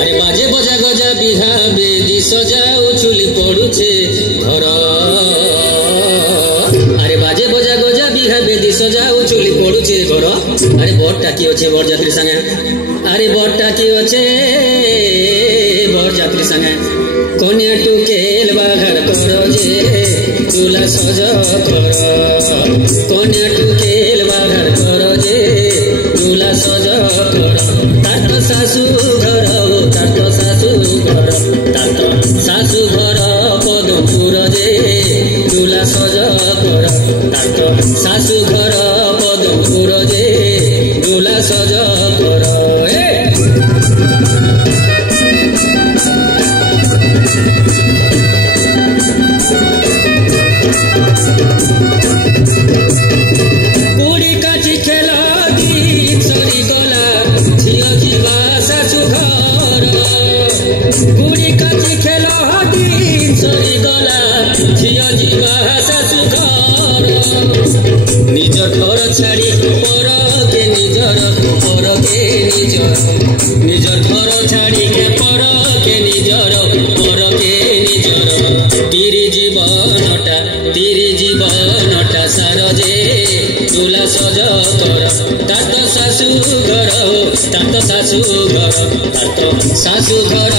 अरे बाजे बजा गजा बिहा बेदी सजाऊ चुली पड़ुछे घर। अरे बाजे बजा गजा बिहा बेदी सजाऊ चुली पड़ुछे घर। अरे बरटा कि अच्छे बर जात्री संगे। अरे बरटा कि अच्छे बर जात्री संगे। कन्या टुकेल बाघर कर जे चूला सज कर। कन्या टुकेल बाघर कर जे चूला सज कर। तार तो सासू घर तार तो सासू घर तार तो सासू घर पदमपुर जे चूला सज कर। तार तो सासू घर पदमपुर जे चूला सज कर। कुड़ी काची खेला गीत सरी गला झियो जीवा सासू घर। कुड़ी काची खेला गीत सरी गला झियो जीवा सासू घर। निजर घर छाड़ी पर के निजर पर के निजर निजर घर छाड़ी के पर के निजर पर के निजर। तीरी जीवनटा सार जे चूला सज कर। तार तो सासू घर तार तो सासू घर तार तो सासू घर